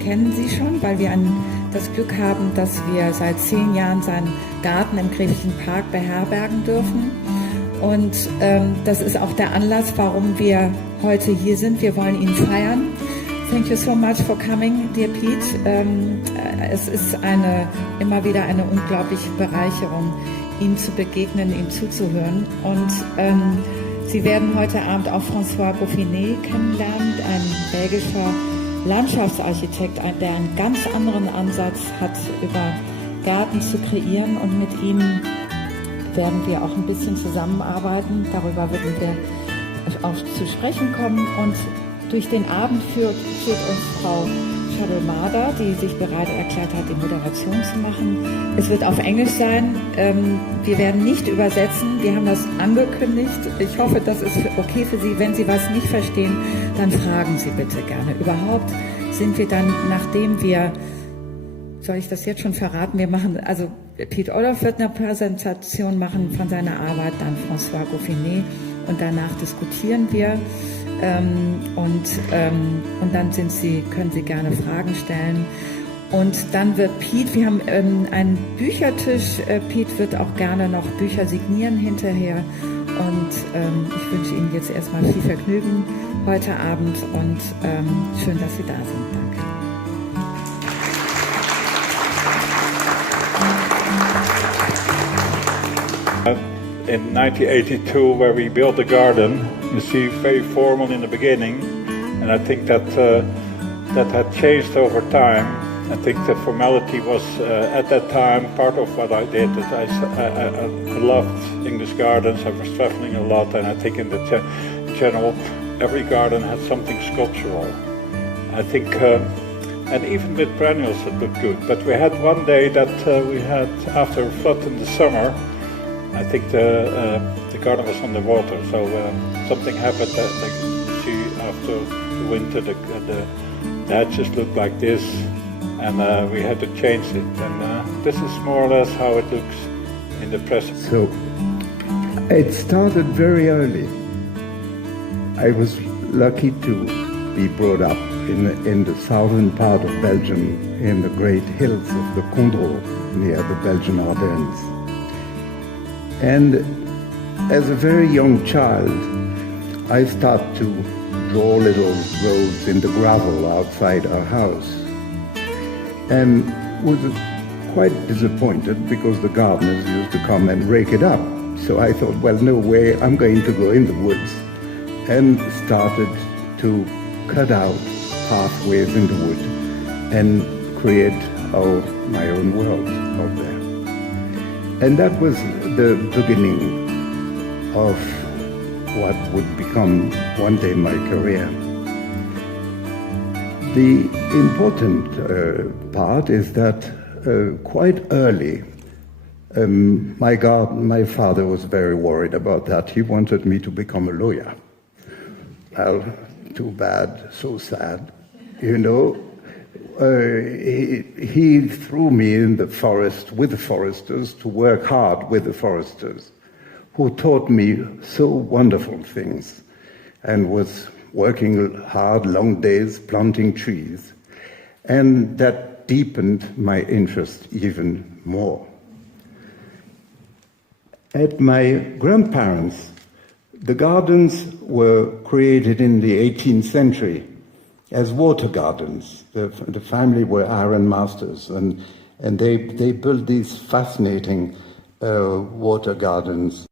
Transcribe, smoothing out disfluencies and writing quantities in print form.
kennen Sie schon, weil wir das Glück haben, dass wir seit 10 Jahren seinen Garten im gräflichen Park beherbergen dürfen. Und das ist auch der Anlass, warum wir heute hier sind. Wir wollen ihn feiern. Thank you so much for coming, dear Piet. Es ist immer wieder eine unglaubliche Bereicherung, ihm zu begegnen, ihm zuzuhören. Und Sie werden heute Abend auch Francois Goffinet kennenlernen, ein belgischer Landschaftsarchitekt, der einen ganz anderen Ansatz hat, über Gärten zu kreieren. Und mit ihm werden wir auch ein bisschen zusammenarbeiten. Darüber werden wir auch zu sprechen kommen. Und durch den Abend führt uns Frau Schadl-Mader, die sich bereit erklärt hat, die Moderation zu machen. Es wird auf Englisch sein. Wir werden nicht übersetzen. Wir haben das angekündigt. Ich hoffe, das ist okay für Sie. Wenn Sie was nicht verstehen, dann fragen Sie bitte gerne. Überhaupt sind wir dann, nachdem wir, soll ich das jetzt schon verraten, also Piet Oudolf wird eine Präsentation machen von seiner Arbeit, dann Francois Goffinet und danach diskutieren wir. Und dann können Sie gerne Fragen stellen. Und dann wird Piet, wir haben einen Büchertisch, Piet wird auch gerne noch Bücher signieren hinterher. Und ich wünsche Ihnen jetzt erstmal viel Vergnügen heute Abend und schön, dass Sie da sind. Danke. In 1982, where we built the garden, you see, very formal in the beginning, and I think that that had changed over time. I think the formality was at that time part of what I did. I loved English gardens. I was traveling a lot, and I think in general, every garden had something sculptural. I think, and even with perennials, it looked good. But we had one day that we had after a flood in the summer. I think the garden was on the water, so something happened that you see after the winter the hedges looked like this, and we had to change it. And this is more or less how it looks in the present. So it started very early. I was lucky to be brought up in the southern part of Belgium, in the great hills of the Condro, near the Belgian Ardennes. And as a very young child, I started to draw little roads in the gravel outside our house, and was quite disappointed because the gardeners used to come and rake it up. So I thought, well, no way, I'm going to go in the woods, and started to cut out pathways in the wood and create my own world out there. And that was the beginning of what would become one day my career. The important part is that quite early, my father was very worried about that. He wanted me to become a lawyer. Well, too bad, so sad, you know. He threw me in the forest with the foresters to work hard with the foresters, who taught me so wonderful things, and was working hard, long days, planting trees. And that deepened my interest even more. At my grandparents', the gardens were created in the 18th century as water gardens. The family were iron masters, and they built these fascinating water gardens.